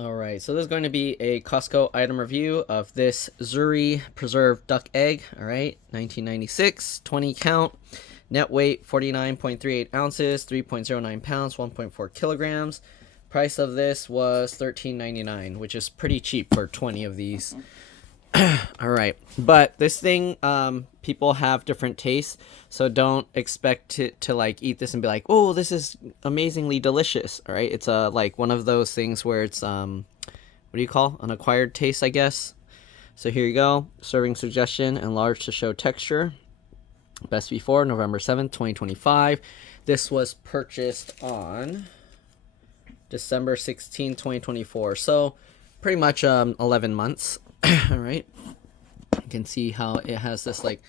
All right, so this is going to be a Costco item review of this Zuri preserved duck egg. All right, 1996, 20 count, net weight 49.38 ounces, 3.09 pounds, 1.4 kilograms. Price of this was $13.99, which is pretty cheap for 20 of these. All right, but this thing, people have different tastes, so don't expect to like eat this and be like, oh, this is amazingly delicious. All right, it's like one of those things where it's what do you call an acquired taste, I guess. So here you go, serving suggestion: enlarged to show texture. Best before November 7th, 2025. This was purchased on December 16th, 2024. So pretty much 11 months. All right, you can see how it has this like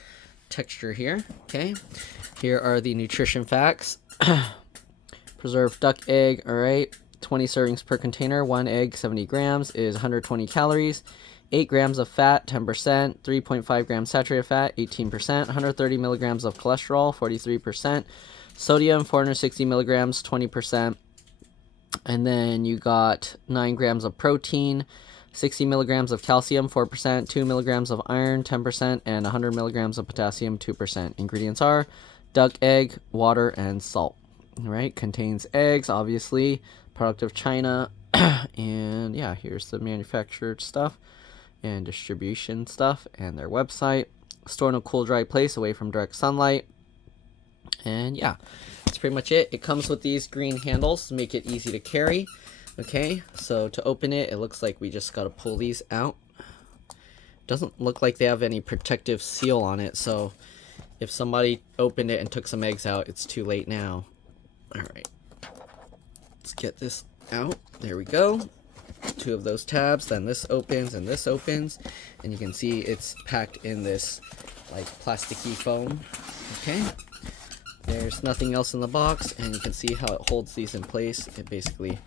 texture here. Okay, here are the nutrition facts. Preserved duck egg. All right, 20 servings per container. One egg, 70 grams, is 120 calories. 8 grams of fat, 10%. 3.5 grams saturated fat, 18%. 130 milligrams of cholesterol, 43%. Sodium, 460 milligrams, 20%. And then you got 9 grams of protein, 60 milligrams of calcium, 4%, 2 milligrams of iron, 10%, and 100 milligrams of potassium, 2%. Ingredients are duck egg, water, and salt. All right, contains eggs, obviously, product of China. And yeah, here's the manufactured stuff and distribution stuff and their website. Stored in a cool, dry place away from direct sunlight. And yeah, that's pretty much it. It comes with these green handles to make it easy to carry. Okay, so to open it, it looks like we just got to pull these out. Doesn't look like they have any protective seal on it, so if somebody opened it and took some eggs out, it's too late now. All right, let's get this out. There we go. 2 of those tabs, then this opens and this opens, and you can see it's packed in this like plasticky foam. Okay, there's nothing else in the box, and you can see how it holds these in place. It basically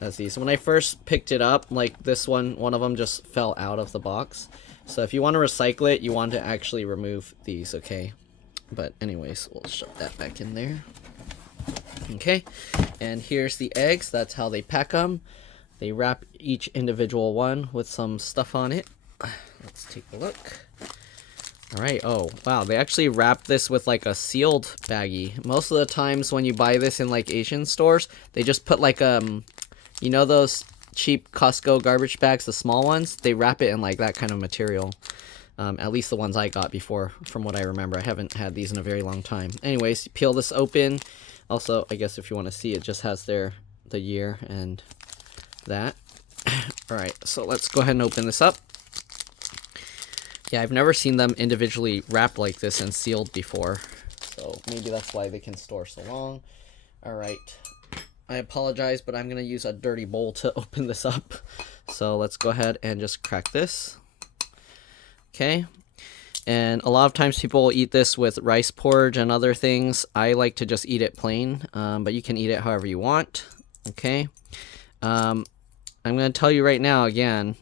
has these. When I first picked it up, like this one of them just fell out of the box. So if you want to recycle it, you want to actually remove these, okay? But anyways, we'll shove that back in there. Okay, and here's the eggs. That's how they pack them. They wrap each individual one with some stuff on it. Let's take a look. All right. Oh, wow. They actually wrap this with like a sealed baggie. Most of the times when you buy this in like Asian stores, they just put like you know those cheap Costco garbage bags, the small ones? They wrap it in like that kind of material. At least the ones I got before, from what I remember. I haven't had these in a very long time. Anyways, peel this open. Also, I guess if you want to see, it just has the year and that. All right, so let's go ahead and open this up. Yeah, I've never seen them individually wrapped like this and sealed before, so maybe that's why they can store so long. All right, I apologize, but I'm gonna use a dirty bowl to open this up. So let's go ahead and just crack this. Okay, and a lot of times people will eat this with rice porridge and other things. I like to just eat it plain, but you can eat it however you want. Okay. I'm going to tell you right now again,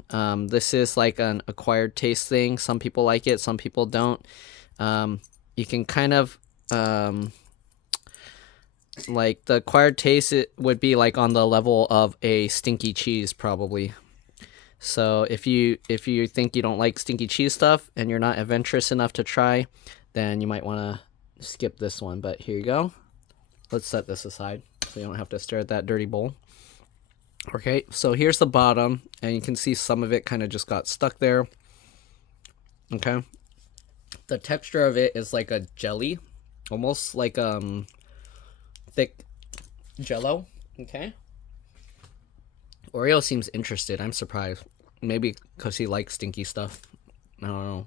this is like an acquired taste thing. Some people like it, some people don't. You can kind of, like the acquired taste, it would be like on the level of a stinky cheese probably. So if you think you don't like stinky cheese stuff and you're not adventurous enough to try, then you might want to skip this one. But here you go. Let's set this aside so you don't have to stare at that dirty bowl. Okay, so here's the bottom, and you can see some of it kind of just got stuck there. Okay, the texture of it is like a jelly, almost like thick jello. Okay, Oreo seems interested. I'm surprised, maybe because he likes stinky stuff. I don't know,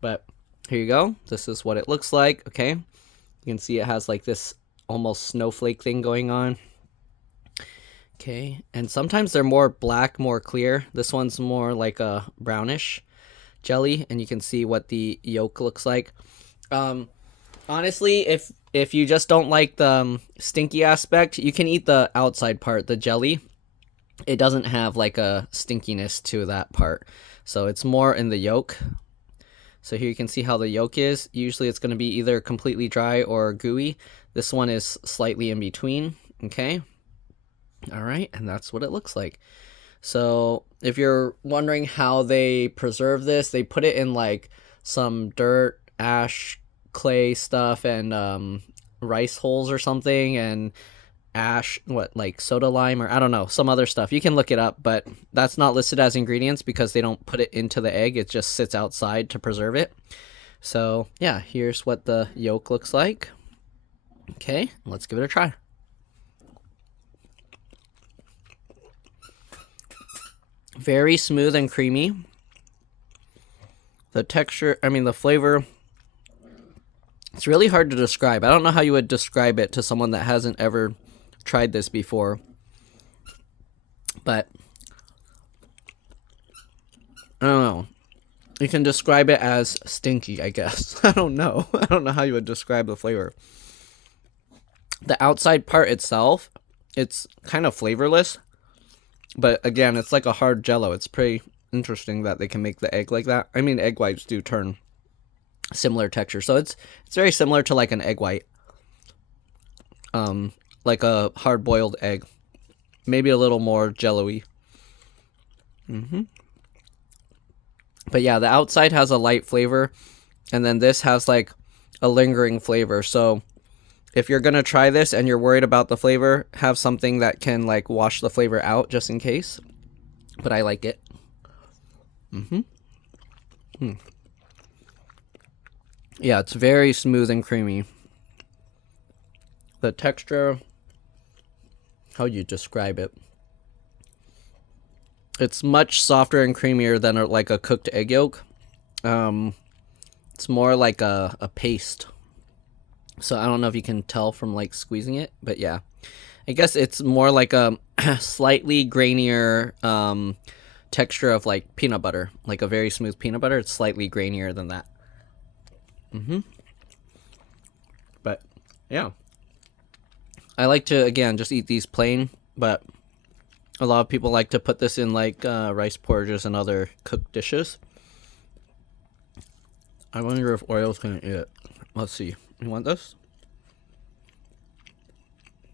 but here you go. This is what it looks like. Okay, you can see it has like this almost snowflake thing going on. Okay, and sometimes they're more black, more clear. This one's more like a brownish jelly, and you can see what the yolk looks like. Honestly, if you just don't like the stinky aspect, you can eat the outside part, the jelly. It doesn't have like a stinkiness to that part, so it's more in the yolk. So here you can see how the yolk is. Usually it's going to be either completely dry or gooey. This one is slightly in between. Okay. All right, and that's what it looks like. So if you're wondering how they preserve this, they put it in like some dirt, ash, clay stuff, and rice holes or something, and ash, like soda lime, or I don't know, some other stuff. You can look it up, but that's not listed as ingredients because they don't put it into the egg. It just sits outside to preserve it. So yeah, here's what the yolk looks like. Okay, let's give it a try. Very smooth and creamy. The texture, the flavor, it's really hard to describe. I don't know how you would describe it to someone that hasn't ever tried this before. But I don't know. You can describe it as stinky, I guess. I don't know. I don't know how you would describe the flavor. The outside part itself, it's kind of flavorless. But again, it's like a hard jello. It's pretty interesting that they can make the egg like that. Egg whites do turn similar texture. So it's very similar to like an egg white. Like a hard-boiled egg. Maybe a little more jello-y. But yeah, the outside has a light flavor. And then this has like a lingering flavor. So if you're going to try this and you're worried about the flavor, have something that can like wash the flavor out just in case. But I like it. Yeah, it's very smooth and creamy. The texture, how you describe it? It's much softer and creamier than like a cooked egg yolk. It's more like a paste. So I don't know if you can tell from like squeezing it, but yeah. I guess it's more like a slightly grainier texture of like peanut butter. Like a very smooth peanut butter. It's slightly grainier than that. But yeah. I like to, again, just eat these plain, but a lot of people like to put this in like rice porridges and other cooked dishes. I wonder if Oreo's gonna eat it. Let's see. You want this?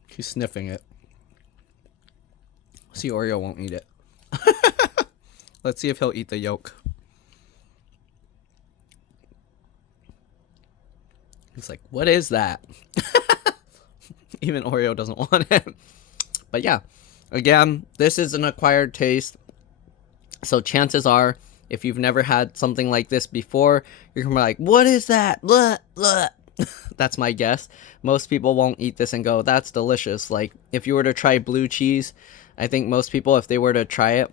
He's sniffing it. See, Oreo won't eat it. Let's see if he'll eat the yolk. He's like, what is that? Even Oreo doesn't want it. But yeah, again, this is an acquired taste. So chances are, if you've never had something like this before, you're gonna be like, what is that? Blah, blah. That's my guess. Most people won't eat this and go, that's delicious. Like, if you were to try blue cheese, I think most people, if they were to try it,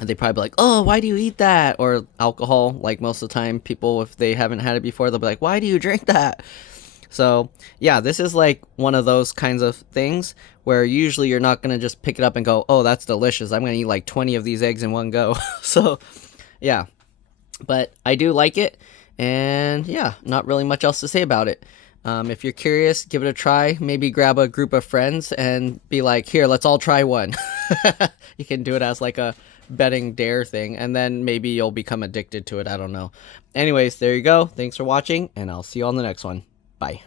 they'd probably be like, oh, why do you eat that? Or alcohol, like most of the time, people, if they haven't had it before, they'll be like, why do you drink that? So, yeah, this is like one of those kinds of things where usually you're not going to just pick it up and go, oh, that's delicious. I'm going to eat like 20 of these eggs in one go. So, yeah. But I do like it. And yeah, not really much else to say about it. If you're curious, give it a try. Maybe grab a group of friends and be like, here, let's all try one. You can do it as like a betting dare thing, and then maybe you'll become addicted to it. I don't know. Anyways, there you go. Thanks for watching, and I'll see you on the next one. Bye.